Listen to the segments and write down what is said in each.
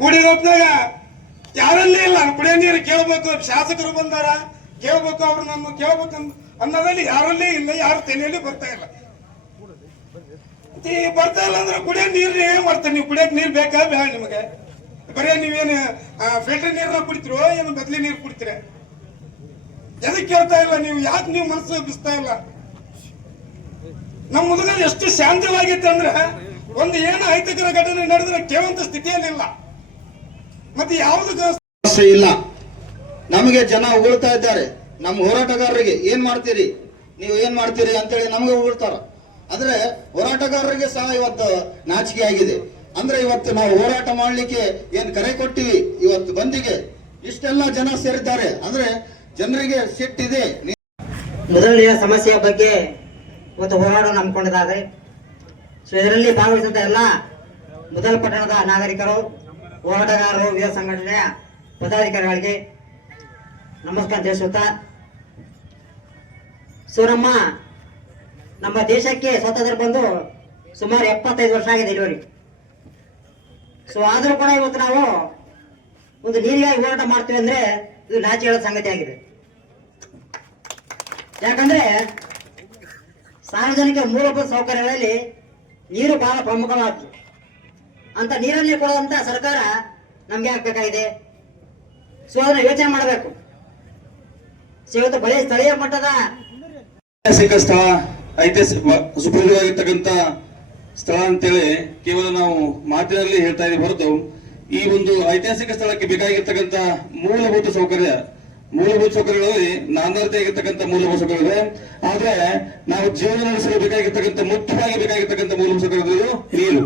ಕುಡಿಯೋತ್ನಾಗ ಯಾರಲ್ಲಿ ಇಲ್ಲ. ಕುಡಿಯೋ ನೀರು ಕೇಳ್ಬೇಕು, ಶಾಸಕರು ಬಂದಾರ, ಕೇಳ್ಬೇಕು, ಅವ್ರು ನಮ್ಮ ಕೇಳ್ಬೇಕು ಅನ್ನೋದಲ್ಲಿ ಯಾರಲ್ಲೇ ಇಲ್ಲ, ಯಾರು ತೆನೆಯಲ್ಲಿ ಬರ್ತಾ ಇಲ್ಲ. ಬರ್ತಾ ಇಲ್ಲ ಅಂದ್ರೆ ಕುಡಿಯೋ ನೀರು ಏನ್ ಮಾಡ್ತಾರೆ? ನೀವು ಕುಡಿಯಕ್ ನೀರು ಬೇಕಾ? ಬೇಡ ನಿಮಗೆ. ಬರೀ ನೀವೇನು ಫಿಲ್ಟರ್ ನೀರನ್ನ ಕುಡಿತಿರೋ ಏನು ಬದಲಿ ನೀರು ಕುಡಿತೀರ? ಎದಕ್ಕೆ ಕೇಳ್ತಾ ಇಲ್ಲ ನೀವು? ಯಾಕೆ ನೀವು ಮನಸ್ಸು ಬಿಸ್ತಾ ಇಲ್ಲ? ನಮ್ಮ ಮುದುಗಲ್ಲಿ ಎಷ್ಟು ಶಾಂತವಾಗಿತ್ತು ಅಂದ್ರೆ ಒಂದು ಏನು ಅಹಿತಕರ ಘಟನೆ ನಡೆದ್ರೆ ಕೇಳುವಂತ ಸ್ಥಿತಿಯಲ್ಲಿಲ್ಲ. ಮತ್ತೆ ಯಾವ್ದಕ್ಕೆ ಸಮಸ್ಯೆ ಇಲ್ಲ. ನಮಗೆ ಜನ ಉಗುಳ್ತಾ ಇದ್ದಾರೆ. ನಮ್ಮ ಹೋರಾಟಗಾರರಿಗೆ ಏನ್ ಮಾಡ್ತೀರಿ? ನೀವು ಏನ್ ಮಾಡ್ತೀರಿ ಅಂತೇಳಿ ನಮಗೆ ಉಗುಳ್ತಾರ. ಅಂದ್ರೆ ಹೋರಾಟಗಾರರಿಗೆ ಸಹ ಇವತ್ತು ನಾಚಿಕೆ ಆಗಿದೆ. ಅಂದ್ರೆ ಇವತ್ತು ನಾವು ಹೋರಾಟ ಮಾಡ್ಲಿಕ್ಕೆ ಏನ್ ಕರೆ ಕೊಟ್ಟಿವಿ ಇವತ್ತು ಬಂದಿಗೆ? ಇಷ್ಟೆಲ್ಲ ಜನ ಸೇರಿದ್ದಾರೆ. ಅಂದ್ರೆ ಜನರಿಗೆ ಸಿಟ್ಟಿದೆ ಮೊದಲನೆಯ ಸಮಸ್ಯೆಯ ಬಗ್ಗೆ ಇವತ್ತು ಹೋರಾಟ ನಂಬಿಕೊಂಡಿದ್ದಾರೆ ಸೊ ಇದರಲ್ಲಿ ಭಾಗವಹಿಸಿದ ಎಲ್ಲ ಮೊದಲ ಪಟ್ಟಣದ ನಾಗರಿಕರು ಹೋರಾಟಗಾರರು ವಿವಿಧ ಸಂಘಟನೆಯ ಪದಾಧಿಕಾರಿಗಳಿಗೆ ನಮಸ್ಕಾರ ತಿಳಿಸುತ್ತಾ ಸೊ ನಮ್ಮ ದೇಶಕ್ಕೆ ಸ್ವಾತಂತ್ರ್ಯ ಬಂದು ಸುಮಾರು ಎಪ್ಪತ್ತೈದು ವರ್ಷ ಆಗಿದೆ ಇಲ್ಲಿವರೆಗೆ ಸೊ ಆದರೂ ಕೂಡ ಇವತ್ತು ನಾವು ಒಂದು ನೀರಿಗಾಗಿ ಹೋರಾಟ ಮಾಡ್ತೀವಿ ಅಂದ್ರೆ ಇದು ನಾಚಿ ಹೇಳೋ ಸಂಗತಿ ಆಗಿದೆ. ಯಾಕಂದ್ರೆ ಸಾರ್ವಜನಿಕ ಮೂಲಭೂತ ಸೌಕರ್ಯಗಳಲ್ಲಿ ನೀರು ಬಹಳ ಪ್ರಮುಖವಾದ್ದು ಅಂತ ನೀರಲ್ಲಿ ಕೊಡುವಂತ ಸರ್ಕಾರ ನಮ್ಗೆ ಆಗ್ಬೇಕಾಗಿದೆ ಸೊ ಅದನ್ನ ಯೋಚನೆ ಮಾಡಬೇಕು. ಇವತ್ತು ಬರೀ ಸ್ಥಳೀಯ ಮಟ್ಟದ ಐತಿಹಾಸಿಕ ಸ್ಥಳ ಐತಿಹಾಸಿಕ ಸುಪ್ರಸಿದ್ಧವಾಗಿರ್ತಕ್ಕಂಥ ಸ್ಥಳ ಅಂತೇಳಿ ಕೇವಲ ನಾವು ಮಾತಿನಲ್ಲಿ ಹೇಳ್ತಾ ಇದೀವಿ ಹೊರತು, ಈ ಒಂದು ಐತಿಹಾಸಿಕ ಸ್ಥಳಕ್ಕೆ ಬೇಕಾಗಿರ್ತಕ್ಕಂಥ ಮೂಲಭೂತ ಸೌಕರ್ಯ, ಮೂಲಭೂತ ಸೌಕರ್ಯಗಳಲ್ಲಿ ನಾನಾರ್ಥಿಯಾಗಿರ್ತಕ್ಕಂಥ ಮೂಲಭೂತ ಸೌಕರ್ಯಗಳಿವೆ ಆದ್ರೆ ನಾವು ಜೀವನ ನಡೆಸಲು ಬೇಕಾಗಿರ್ತಕ್ಕಂಥ, ಮುಖ್ಯವಾಗಿ ಬೇಕಾಗಿರ್ತಕ್ಕಂಥ ಮೂಲಭೂತ ಸೌಕರ್ಯಗಳು ನೀರು.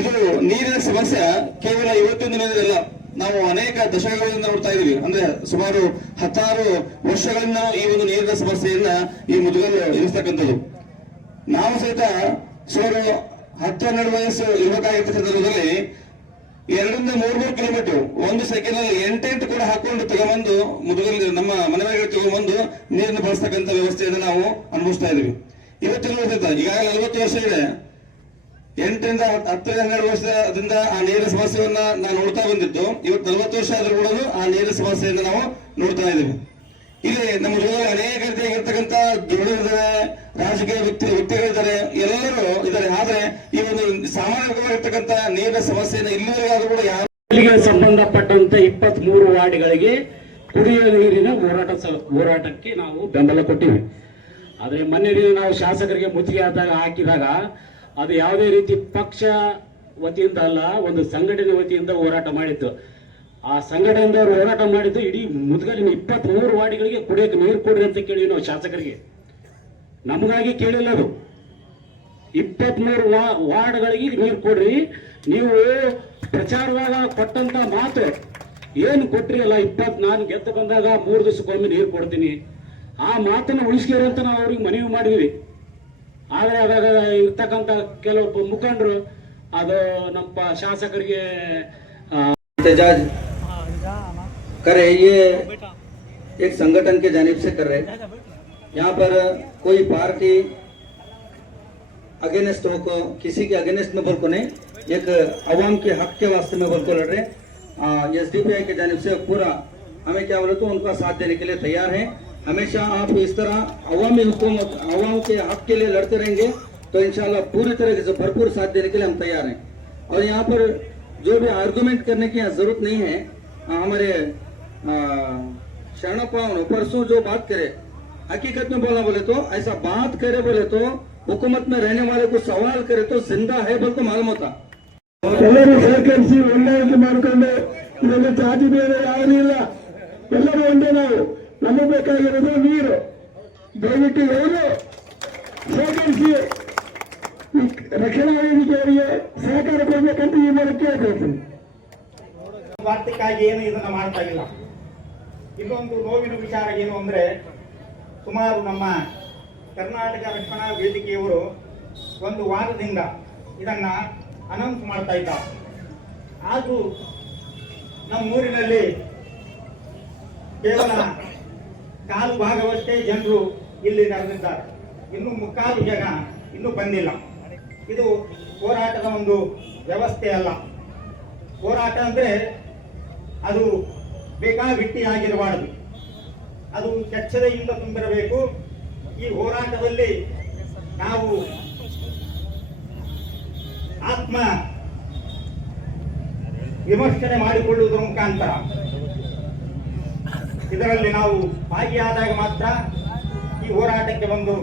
ಇದು ನೀರಿನ ಸಮಸ್ಯೆ ಕೇವಲ ಇವತ್ತೊಂದು ದಿನದಲ್ಲ, ನಾವು ಅನೇಕ ದಶಕಗಳಿಂದ ನೋಡ್ತಾ ಇದೀವಿ. ಅಂದ್ರೆ ಸುಮಾರು ಹತ್ತಾರು ವರ್ಷಗಳಿಂದ ಈ ಒಂದು ನೀರಿನ ಸಮಸ್ಯೆಯನ್ನ ಈ ಮುದುಗಲು ಎದುರಿಸ್ತಕ್ಕಂಥದ್ದು. ನಾವು ಸಹಿತ ಸುಮಾರು ಹತ್ತು ಹನ್ನೆರಡು ವಯಸ್ಸು ಇರಬೇಕಾಗಿದ್ದ ಸಂದರ್ಭದಲ್ಲಿ ಎರಡರಿಂದ ಮೂರ್ ಮೂರು ಕಿಲೋಮೀಟರ್, ಒಂದು ಸೆಕೆಂಡ್ ಅಲ್ಲಿ ಎಂಟೆಂಟು ಕೂಡ ಹಾಕೊಂಡು ತಗೊಂಬಂದು ಮುದುಗಲ್ಲಿ ನಮ್ಮ ಮನೆ ಮೇಲೆ ತಗೊಂಬಂದು ನೀರನ್ನು ಬಳಸ್ತಕ್ಕಂಥ ವ್ಯವಸ್ಥೆಯನ್ನು ನಾವು ಅನುಭವಿಸ್ತಾ ಇದೀವಿ. ಇವತ್ತಿನ ಈಗಾಗಲೇ ನಲವತ್ತು ವರ್ಷ ಇದೆ. ಎಂಟರಿಂದ ಹತ್- ಹತ್ತರಿಂದ ಹನ್ನೆರಡು ವರ್ಷದಿಂದ ಆ ನೀರಿನ ಸಮಸ್ಯೆಯನ್ನ ನಾವು ನೋಡ್ತಾ ಬಂದಿದ್ದು. ಇವತ್ತು ನಲವತ್ತು ವರ್ಷ ಆದ್ರೂ ಕೂಡ ಆ ನೀರಿನ ಸಮಸ್ಯೆಯನ್ನ ನಾವು ನೋಡ್ತಾ ಇದ್ದೀವಿ. ಇಲ್ಲಿ ನಮ್ಮ ಜೊತೆ ಅನೇಕ ರೀತಿಯಾಗಿರ್ತಕ್ಕಂಥ ದುಡಿದಿದ್ದಾರೆ ರಾಜಕೀಯ ವ್ಯಕ್ತಿ ವ್ಯಕ್ತಿಗಳಿದ್ದಾರೆ. ಎಲ್ಲರೂ ಇದ್ದಾರೆ. ಆದ್ರೆ ಈ ಒಂದು ಸಾಮಾನ್ಯವಾಗಿರ್ತಕ್ಕಂಥ ನೀರಿನ ಸಮಸ್ಯೆಯನ್ನ ಇಲ್ಲಿವರೆಗಾದ್ರೂ ಕೂಡ ಯಾರು ಸಂಬಂಧಪಟ್ಟಂತ ಇಪ್ಪತ್ತ್ ಮೂರು ವಾರ್ಡ್ಗಳಿಗೆ ಕುಡಿಯುವ ನೀರಿನ ಹೋರಾಟ ಹೋರಾಟಕ್ಕೆ ನಾವು ಬೆಂಬಲ ಕೊಟ್ಟಿವಿ. ಆದ್ರೆ ಮೊನ್ನೆ ನಾವು ಶಾಸಕರಿಗೆ ಮುತ್ತಿಗೆ ಆದಾಗ ಹಾಕಿದಾಗ ಅದು ಯಾವುದೇ ರೀತಿ ಪಕ್ಷ ವತಿಯಿಂದ ಅಲ್ಲ, ಒಂದು ಸಂಘಟನೆ ವತಿಯಿಂದ ಹೋರಾಟ ಮಾಡಿತ್ತು. ಆ ಸಂಘಟನೆಯಿಂದ ಅವರು ಹೋರಾಟ ಮಾಡಿದ್ದು ಇಡೀ ಮುದ್ಗಲಿನ ಇಪ್ಪತ್ತ್ ಮೂರು ವಾರ್ಡ್ಗಳಿಗೆ ಕುಡಿಯಕ್ಕೆ ನೀರು ಕೊಡ್ರಿ ಅಂತ ಕೇಳಿವಿ ನಾವು ಶಾಸಕರಿಗೆ. ನಮಗಾಗಿ ಕೇಳಿಲ್ಲ ಅದು. ಇಪ್ಪತ್ಮೂರು ವಾರ್ಡ್ಗಳಿಗೆ ನೀರು ಕೊಡ್ರಿ, ನೀವು ಪ್ರಚಾರದಾಗ ಕೊಟ್ಟಂತ ಮಾತು ಏನು ಕೊಟ್ರಿ ಅಲ್ಲ ಇಪ್ಪತ್ ನಾನು ಗೆದ್ದು ಬಂದಾಗ ಮೂರು ದಿವಸಕ್ಕೊಮ್ಮೆ ನೀರು ಕೊಡ್ತೀನಿ. ಆ ಮಾತನ್ನು ಉಳಿಸ್ಕೇರಿ ಅಂತ ನಾವು ಅವ್ರಿಗೆ ಮನವಿ ಮಾಡಿದ್ವಿ. ಆದ್ರೆ ಅದಾಗ ಇರ್ತಕ್ಕಂಥ ಕೆಲವು ಮುಖಂಡರು ಅದು ನಮ್ಮ ಶಾಸಕರಿಗೆ एहतजाज कर रहे ये एक संगठन के जानिब से कर रहे यहाँ पर कोई पार्टी अगेंस्ट हो को किसी के अगेंस्ट में बोल को नहीं एक अवाम के हक के वास्ते में बोल को लड़ रहे एस डी पी आई के जानिब से पूरा हमें क्या बोले तो उनका साथ देने के लिए तैयार हैं हमेशा आप इस तरह अवामी हुकूमत अवाम के हक के लिए लड़ते रहेंगे तो इंशाल्लाह पूरी तरीके से भरपूर साथ देने के लिए हम तैयार हैं और यहाँ पर जो भी आर्गुमेंट करने की यहाँ जरूरत नहीं है आ, हमारे शरणप्पा परसों जो बात करे हकीकत में बोला बोले तो ऐसा बात करे बोले तो हुकूमत में रहने वाले को सवाल करे तो जिंदा है बोल को मालूम होता ಎಲ್ಲರೂ ಸಹಕರಿಸಿ ಹೊಂದಾಣಿಕೆ ಮಾಡಿಕೊಂಡು ಇದನ್ನು ಜಾತಿ ಬೇರೆ ಯಾರೂ ಇಲ್ಲ ಎಲ್ಲರೂ ಒಂದೇ ನಾವು ನಮಗೆ ಬೇಕಾಗಿರೋದು ನೀರು. ದಯವಿಟ್ಟು ಅವರು ಸಹಕರಿಸಿ. ರಕ್ಷಣಾ ವೇದಿಕೆಯವರಿಗೆ ಸಹಕಾರ ಕೊಡಬೇಕಂತ ಈ ಮೂಲಕ ಕೇಳ್ಕೊಳ್ತೀನಿ ಸ್ವಾರ್ಥಕ್ಕಾಗಿ ಏನು ಇದನ್ನ ಮಾಡ್ತಾ ಇಲ್ಲ. ಇನ್ನೊಂದು ನೋವಿನ ವಿಚಾರ ಏನು ಅಂದ್ರೆ, ಸುಮಾರು ನಮ್ಮ ಕರ್ನಾಟಕ ರಕ್ಷಣಾ ವೇದಿಕೆಯವರು ಒಂದು ವಾರದಿಂದ ಇದನ್ನ ಅನೌನ್ಸ್ ಮಾಡ್ತಾ ಇದ್ದಾರೆ. ಆದರೂ ನಮ್ಮ ಊರಿನಲ್ಲಿ ಕೇವಲ ಕಾಲು ಭಾಗವಷ್ಟೇ ಜನರು ಇಲ್ಲಿ ನಡೆದಿದ್ದಾರೆ. ಇನ್ನು ಮುಕ್ಕಾಲು ಜನ ಇನ್ನೂ ಬಂದಿಲ್ಲ. ಇದು ಹೋರಾಟದ ಒಂದು ವ್ಯವಸ್ಥೆ ಅಲ್ಲ. ಹೋರಾಟ ಅಂದರೆ ಅದು ಬೇಕಾಬಿಟ್ಟಿ ಆಗಿರಬಾರದು ಅದು ಕೆಚ್ಚದೆಯಿಂದ ತುಂಬಿರಬೇಕು. ಈ ಹೋರಾಟದಲ್ಲಿ ನಾವು ಆತ್ಮ ವಿಮರ್ಶನೆ ಮಾಡಿಕೊಳ್ಳುವುದರ ಮುಖಾಂತರ. ಇದರಲ್ಲಿ ನಾವು ಭಾಗಿಯಾದಾಗ ಮಾತ್ರ ಈ ಹೋರಾಟಕ್ಕೆ ಒಂದು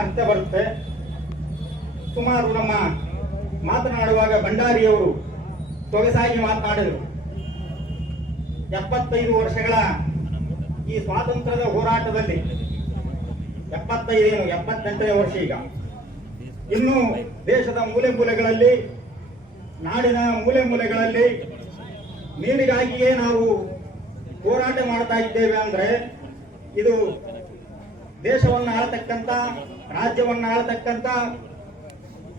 ಅರ್ಥ ಬರುತ್ತೆ. ಸುಮಾರು ನಮ್ಮ ಮಾತನಾಡುವಾಗ ಭಂಡಾರಿಯವರು ಸೊಗಸಾಗಿ ಮಾತನಾಡಿದರು. ಎಪ್ಪತ್ತೈದು ವರ್ಷಗಳ ಈ ಸ್ವಾತಂತ್ರ್ಯದ ಹೋರಾಟದಲ್ಲಿ ಎಪ್ಪತ್ತೈದೇನು, ಎಪ್ಪತ್ತೆಂಟನೇ ವರ್ಷ ಈಗ. ಇನ್ನು ದೇಶದ ಮೂಲೆ ಮೂಲೆಗಳಲ್ಲಿ ನಾಡಿನ ಮೂಲೆ ಮೂಲೆಗಳಲ್ಲಿ ನೀರಿಗಾಗಿಯೇ ನಾವು ಹೋರಾಟ ಮಾಡ್ತಾ ಇದ್ದೇವೆ ಅಂದ್ರೆ ಇದು ದೇಶವನ್ನು ಆಳತಕ್ಕಂತ ರಾಜ್ಯವನ್ನು ಆಳತಕ್ಕಂತ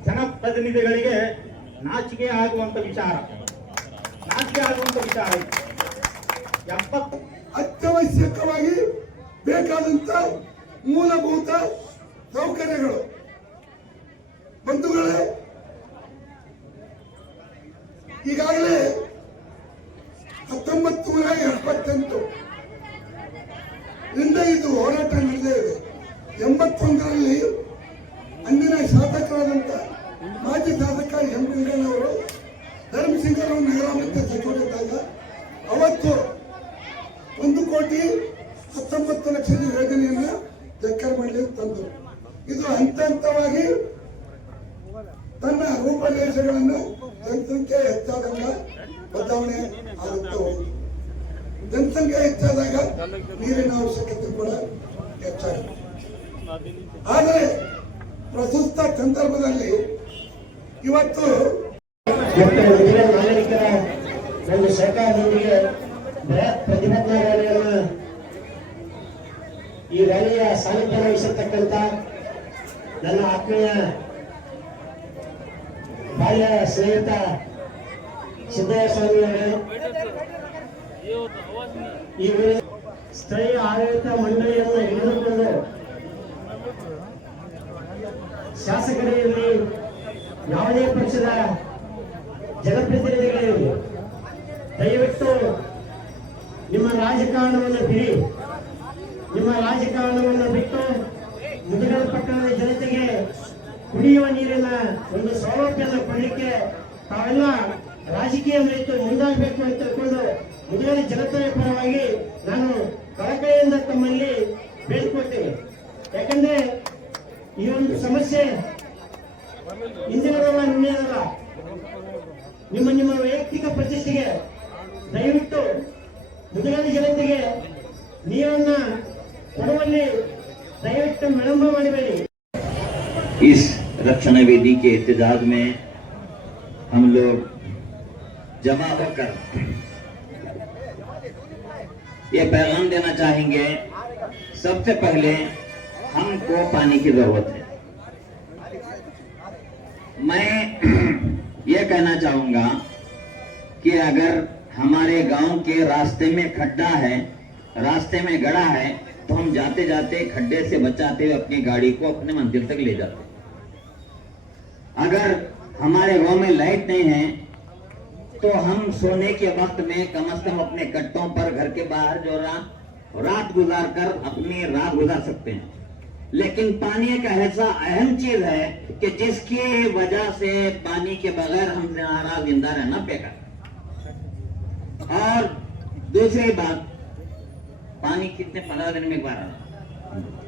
ಜನಪ್ರತಿನಿಧಿಗಳಿಗೆ ನಾಚಿಕೆ ಆಗುವಂತ ವಿಚಾರ ನಾಚಿಕೆ ಆಗುವಂತ ವಿಚಾರ. ಎಪ್ಪತ್ತು ಅತ್ಯವಶ್ಯಕವಾಗಿ ಬೇಕಾದಂತ ಮೂಲಭೂತ ಸೌಕರ್ಯಗಳು ಬಂಧುಗಳೇ, ಈಗಾಗಲೇ ಹತ್ತೊಂಬತ್ತು ನೂರ ಎಪ್ಪತ್ತೆಂಟು. ಹಿಂದೆ ಇದು ಹೋರಾಟ ನಡೆದೇ ಇದೆ. ಎಂಬತ್ತೊಂದರಲ್ಲಿ ಅಂದಿನ ಶಾಸಕರಾದಂತ ಮಾಜಿ ಶಾಸಕ ಎಂ ವೆಂಕಣ್ಣವರು ಧರ್ಮಸಿಂಗರಾವ್ ನಗರಾಭಿವೃದ್ಧಿ ಸಚಿವರಿದ್ದಾಗ ಅವತ್ತು ಒಂದು ಕೋಟಿ ಹತ್ತೊಂಬತ್ತು ಲಕ್ಷದ ಯೋಜನೆಯನ್ನು ಜಕ್ಕರ್ ಮಂಡಳಿ ತಂದರು. ಇದು ಹಂತ ಹಂತವಾಗಿ ತನ್ನ ರೂಪರೇಷೆಗಳನ್ನು ಜನಸಂಖ್ಯೆ ಹೆಚ್ಚಾದಾಗ ಬದಲಾವಣೆ ಆಗುತ್ತೆ? ಜನಸಂಖ್ಯೆ ಹೆಚ್ಚಾದಾಗ ನೀರಿನ ಅವಶ್ಯಕತೆ ಕೂಡ ಹೆಚ್ಚಾಗುತ್ತೆ. ಆದರೆ ಪ್ರಸ್ತುತ ಸಂದರ್ಭದಲ್ಲಿ ಇವತ್ತು ನಾಗರಿಕರ ಒಂದು ಸರ್ಕಾರದೊಂದಿಗೆ ಬೃಹತ್ ಪ್ರತಿಭಟನಾ ರ್ಯಾಲಿಯನ್ನ ಈ ರ್ಯಾಲಿಯ ಸಾನ್ನಿಧ್ಯ ವಹಿಸಿರ್ತಕ್ಕಂಥ ನನ್ನ ಆತ್ಮೀಯ ಬಾಲ್ಯ ಸ್ನೇಹಿತ ಸಿದ್ದಯ್ಯ ಸ್ವಾಮಿಯವರೇ ಈ ವೇಳೆ ಸ್ಥಳೀಯ ಆಡಳಿತ ಮಂಡಳಿಯನ್ನು ಹಿಡಿದುಕೊಂಡು ಶಾಸಕರಲ್ಲಿ ಯಾವುದೇ ಪಕ್ಷದ ಜನಪ್ರತಿನಿಧಿಗಳಿರಲಿ ದಯವಿಟ್ಟು ನಿಮ್ಮ ರಾಜಕಾರಣವನ್ನು ಬಿಡಿ. ನಿಮ್ಮ ರಾಜಕಾರಣವನ್ನು ಬಿಟ್ಟು ಪಟ್ಟಣದ ಜನತೆಗೆ ಕುಡಿಯುವ ನೀರಿನ ಒಂದು ಸೌಲಭ್ಯವನ್ನು ಕೊಡಲಿಕ್ಕೆ ತಾವೆಲ್ಲ ರಾಜಕೀಯ ಮರೆತು ಮುಂದಾಗಬೇಕು ಅಂತ ತಿಳ್ಕೊಂಡು ಮುದುಗಲ ಜನತೆಯ ಪರವಾಗಿ ನಾನು ಕಳಕಳಿಯಿಂದ ತಮ್ಮಲ್ಲಿ ಬೇಡಿಕೊಳ್ತೇನೆ ಯಾಕಂದ್ರೆ ಈ ಒಂದು ಸಮಸ್ಯೆ ಇಂದಿನದಲ್ಲ ನಿನ್ನೆದಲ್ಲ ನಿಮ್ಮ ನಿಮ್ಮ ವೈಯಕ್ತಿಕ ಪ್ರತಿಷ್ಠೆಗೆ ದಯವಿಟ್ಟು ಮುದುಗಲ ಜನತೆಗೆ ನೀರನ್ನ ಕೊಡುವಲ್ಲಿ ದಯವಿಟ್ಟು ವಿಳಂಬ ಮಾಡಬೇಡಿ इस रक्षण वेदी के एहतजाज में हम लोग जमा होकर ये पैगाम देना चाहेंगे, सबसे पहले हमको पानी की ज़रूरत है। मैं ये कहना चाहूँगा कि अगर हमारे गाँव के रास्ते में खड्डा है, रास्ते में गड़ा है तो हम जाते जाते खड्डे से बचाते हुए अपनी गाड़ी को अपने मंदिर तक ले जाते अगर हमारे गाँव में लाइट नहीं है तो हम सोने के वक्त में कम से कम अपने कट्टों पर घर के बाहर जो रात रात गुजार कर अपनी रात गुजार सकते हैं। लेकिन पानी एक ऐसा अहम चीज़ है कि जिसकी वजह से पानी के बगैर हम हमारा ज़िंदा रहना बेकार और दूसरी बात, पानी कितने पंद्रह दिन में एक बार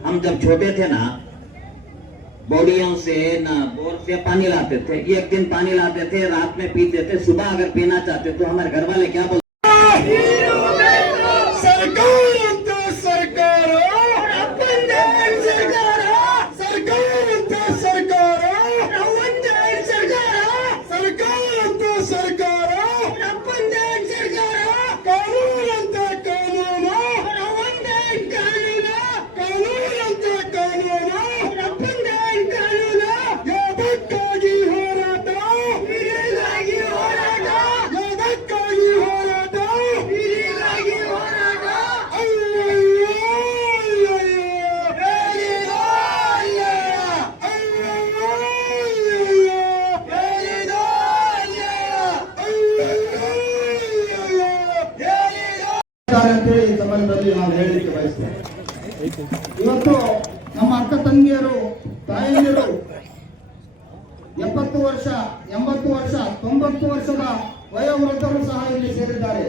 हम जब छोटे थे ना बॉडियों से ना, बोर से पानी लाते थे। एक दिन पानी लाते थे, रात में पीते थे। सुबह अगर पीना चाहते तो हमारे घर वाले क्या बोलते ಇವತ್ತು ನಮ್ಮ ಅಕ್ಕ ತಂಗಿಯರು ತಾಯಂದಿರು ಎಪ್ಪತ್ತು ವರ್ಷ, ಎಂಬತ್ತು ವರ್ಷ, ತೊಂಬತ್ತು ವರ್ಷದ ವಯೋವೃದ್ಧರು ಸಹ ಇಲ್ಲಿ ಸೇರಿದ್ದಾರೆ.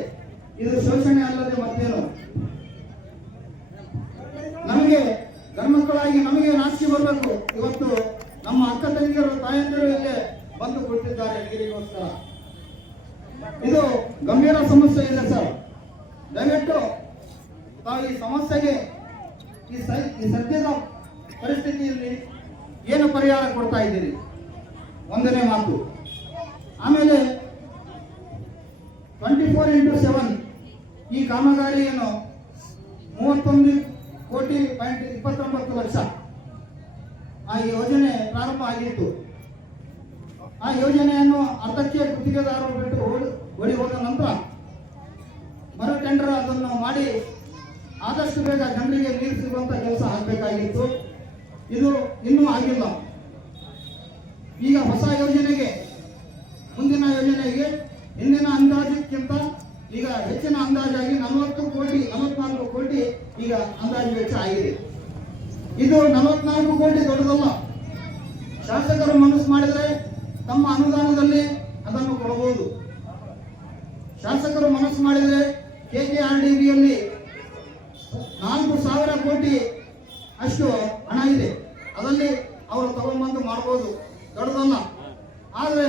ಇದು ಶೋಷಣೆ ಅಲ್ಲದೆ ಮತ್ತೇನು? ನಮಗೆ ಧರ್ಮಕ್ಕಳಾಗಿ ನಮಗೆ ನಾಚಿಕೆ ಬರಬೇಕು. ಇವತ್ತು ನಮ್ಮ ಅಕ್ಕ ತಂಗಿಯರು ತಾಯಂದಿರು ಇಲ್ಲೇ ಬಂದು ಕೊಟ್ಟಿದ್ದಾರೆ ನೀರಿಗೋಸ್ಕರ ಇದು ಗಂಭೀರ ಸಮಸ್ಯೆ ಇದೆ ಸರ್ ದಯವಿಟ್ಟು ತಾವು ಈ ಸಮಸ್ಯೆಗೆ ಈ ಸ ಈ ಸದ್ಯದ ಪರಿಸ್ಥಿತಿಯಲ್ಲಿ ಏನು ಪರಿಹಾರ ಕೊಡ್ತಾ ಇದ್ದೀರಿ ಒಂದನೇ ಮಾತು ಆಮೇಲೆ ಟ್ವೆಂಟಿ ಫೋರ್ ಇಂಟು ಸೆವೆನ್ ಈ ಕಾಮಗಾರಿಯನ್ನು ಮೂವತ್ತೊಂದು ಕೋಟಿ ಪಾಯಿಂಟ್ ಇಪ್ಪತ್ತೊಂಬತ್ತು ಲಕ್ಷ ಆ ಯೋಜನೆ ಪ್ರಾರಂಭ ಆಗಿತ್ತು. ಆ ಯೋಜನೆಯನ್ನು ಅರ್ಧಕ್ಕೆ ಗುತ್ತಿಗೆದಾರರು ಬಿಟ್ಟು ಓಡಿ ಹೋದ ನಂತರ ಮರು ಟೆಂಡರ್ ಅದನ್ನು ಮಾಡಿ ಆದಷ್ಟು ಬೇಗ ಜನರಿಗೆ ನೀರು ಸಿಗುವಂಥ ಕೆಲಸ ಆಗಬೇಕಾಗಿತ್ತು. ಇದು ಇನ್ನೂ ಆಗಿಲ್ಲ. ಈಗ ಹೊಸ ಯೋಜನೆಗೆ, ಮುಂದಿನ ಯೋಜನೆಗೆ ಹಿಂದಿನ ಅಂದಾಜಕ್ಕಿಂತ ಈಗ ಹೆಚ್ಚಿನ ಅಂದಾಜಾಗಿ ನಲವತ್ತು ಕೋಟಿ, ನಲವತ್ನಾಲ್ಕು ಕೋಟಿ ಈಗ ಅಂದಾಜು ವೆಚ್ಚ ಆಗಿದೆ. ಇದು ನಲವತ್ನಾಲ್ಕು ಕೋಟಿ ದೊಡ್ಡದಲ್ಲ. ಶಾಸಕರು ಮನಸ್ಸು ಮಾಡಿದರೆ ತಮ್ಮ ಅನುದಾನದಲ್ಲಿ ಅದನ್ನು ಕೊಡಬಹುದು. ಶಾಸಕರು ಮನಸ್ಸು ಮಾಡಿದರೆ ಕೆ ಕೆ ಆರ್ ಡಿ ಬಿಯಲ್ಲಿ ನಾಲ್ಕು ಸಾವಿರ ಕೋಟಿ ಅಷ್ಟು ಹಣ ಇದೆ. ಅದರಲ್ಲಿ ಅವರು ತಗೊಂಡ್ಬಂದು ಮಾಡ್ಬೋದು. ದೊಡ್ಡದಲ್ಲ. ಆದರೆ